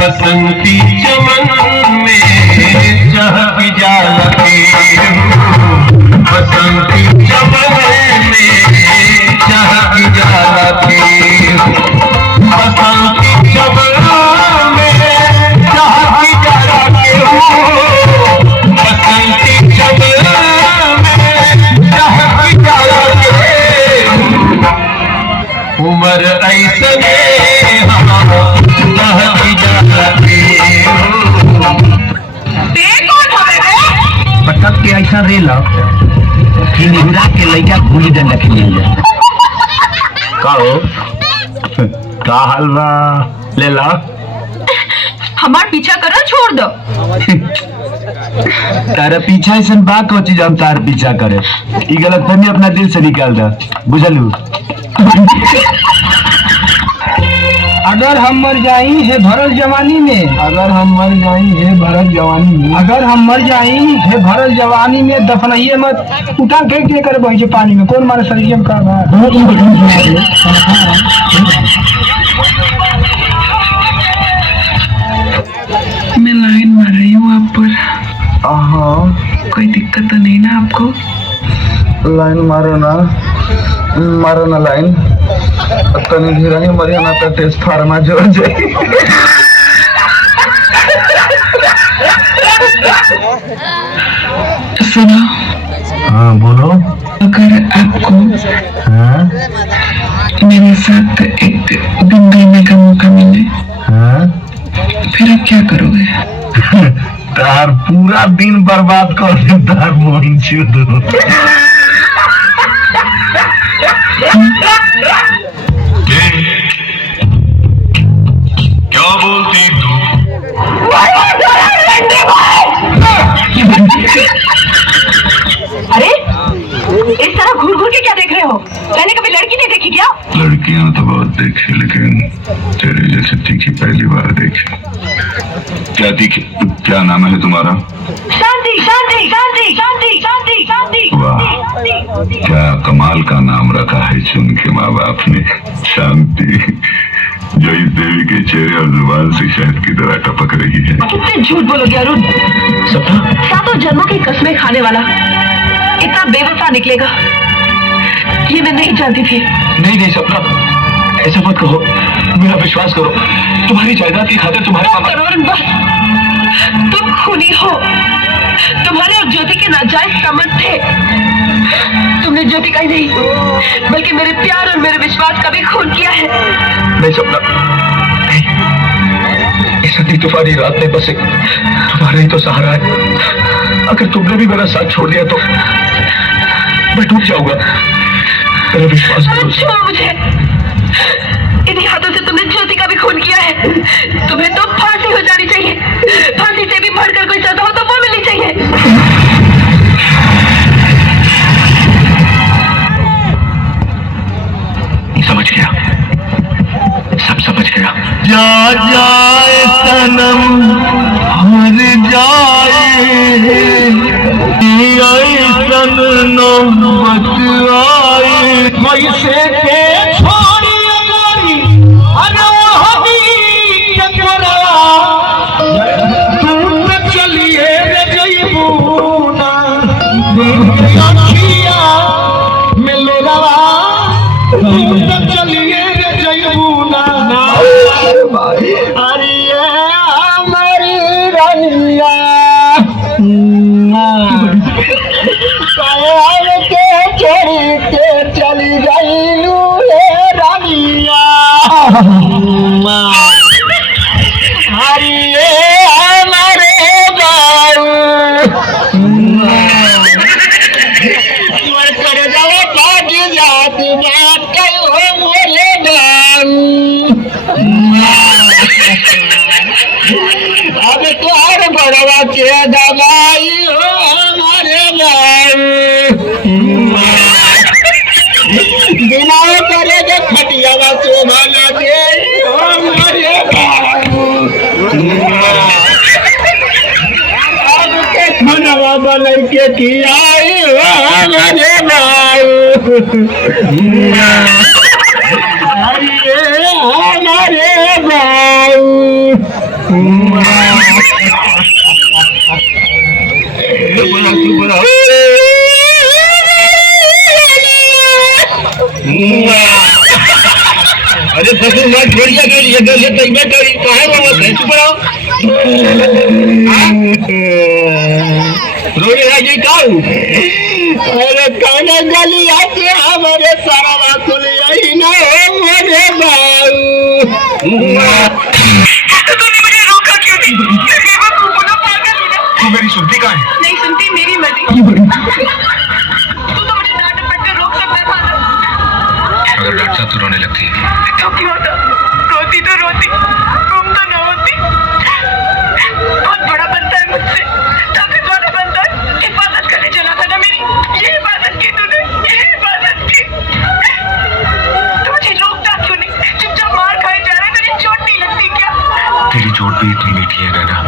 बसंती चमन में चहक जाते बसंती चमन में चहक जाते बसंती चमन में चहक जाते बसंती चमन में चहक जाते उम्र ऐसे पटक के ऐसा रेला कि निहुरा के लइका भूली दे लखली कहो का हाल बा ले ला हमार पीछा करना छोड़ दो। तारा पीछा ऐसा बात को चीज हम तार पीछा करे ई गलत फहमी अपना दिल से निकाल दे बुझलू। अगर हम मर जाई है भरल जवानी में अगर हम मर जाई है भरल जवानी में अगर हम मर जाई है भरल जवानी में दफनाइए मत उठा फेंक के कर बही पानी में कौन मारे शरीर में का मैं लाइन मार रही हूँ आप पर। कोई दिक्कत तो नहीं ना आपको? लाइन मारो ना लाइन तनी धीरे ही मरिया ना तो टेस्ट फार्मा जोड़ जाए। सुनो। हाँ बोलो। अगर आपको हाँ मेरे साथ एक दिन रहने का मौका मिले हाँ फिर आप क्या करोगे? तार पूरा दिन बर्बाद कर दे तार मोहन चुदू। क्या बोलती तू? अरे इस तरह घूर घूर के क्या देख रहे हो? मैंने कभी लड़की नहीं देखी क्या? लड़कियां तो बहुत देखी लेकिन तेरे जैसे तीखी पहली बार देखी। क्या तीखी? क्या नाम है तुम्हारा? शांति शांति शांति शांति शांति शांति। वाह क्या कमाल का नाम रखा है चुन के माँ बाप ने। शांति जो इस देवी के चेहरे और जुबान से शहद की तरह टपक रही है। कितने झूठ बोलोगे अरुण? सपना सातों जन्मों की कसमें खाने वाला इतना बेवफा निकलेगा ये मैं नहीं जानती थी। नहीं सपना ऐसा मत कहो मेरा विश्वास करो तुम्हारी जायदाद की खातिर तुम्हारे अरुण बस तुम खूनी हो। तुम्हारे और ज्योति के नाजायज संबंध थे। तुमने ज्योति का ही नहीं बल्कि मेरे प्यार और मेरे विश्वास का भी खून किया है। नहीं सपना इस अति तूफानी रात में बस तुम्हारा ही तो सहारा है। अगर तुमने भी मेरा साथ छोड़ दिया तो मैं डूब जाऊंगा। मेरा विश्वास करो। छोड़ मुझे। इन्हीं हाथों से तुमने ज्योति का भी खून किया है। तुम्हें तो फांसी हो जानी चाहिए। फांसी से भी बढ़कर कोई सजा हो तो वो मिलनी चाहिए। समझ गया सब समझ गया। जा जाए सनम हर जाए ऐसन नौबत आए कैसे के छोड़ी अगरी अरे हबी चकरा तू तो चलिए रे जईबू ना अखिया में लोरावा तू तो चलिए रे जईबू ना अरे हमारी रानिया के छोड़ी के चली जाइलू रे रानिया। हरिये हमारे बाऊ कर जाओ काट जात बात हो मोरे बाऊ। अब तुहार बड़वा के दवाई हो हमारे बिना करे के खटियावा शोभा ना दे हमारे अब के खानवा बन के खियाई हो हमारे हमारे बाऊ। अरे ससुर माँ छोड़ दिया कर ये कर ये तैयार करी काहे बाबा भैंस पर आओ रोने लगी काऊ अरे काना गली आके हमारे सारा रात ले आई ना मेरे बाऊ तूने मुझे रोका क्यों नहीं? मैं बेवकूफ हूं ना, पागल हूं ना। तू मेरी सुनती कहाँ है? नहीं सुनती, मेरी मर्जी। तू तो मुझे डांट डपट कर रोक सकता था ना। अगर डांटता तो रोने लगती है। तो क्यों था? रोती तो रोती, तुम तो न होती। बहुत बड़ा बनता है मुझसे, ताकत वाला बनता है। हिफाजत करने चला था ना मेरी, ये हिफाजत की तूने, ये हिफाजत की। तो मुझे रोकता क्यों नहीं? चुपचाप मार खाए जा रहा है, तेरी चोट नहीं लगती क्या? तेरी चोट भी इतनी मीठी है नैना,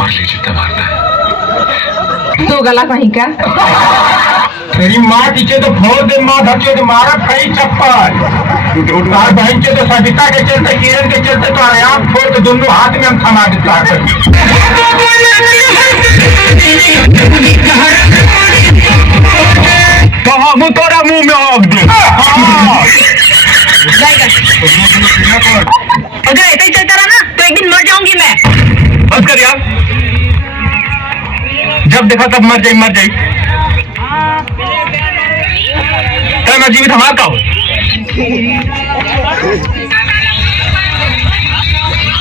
मर ले जितना मारना है। तो गला कहीं का? तेरी माँ पीछे तो फोड़ दे, माँ धरती तो मारा खड़ी चप्पल। तार बहन के तो सविता के चलते, किरण के चलते तो आयाम फोड़ के दोनों हाथ में हम थमा देता है। तो हम तोरा मुंह में आग दे। अगर ऐसा ही चलता रहा ना तो एक दिन मर जाऊंगी मैं। बस कर यार, जब देखा तब मर जाई मर जाई। मैं जीवित हमारा हूँ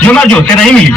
जो ना जो तेरा ही मिली।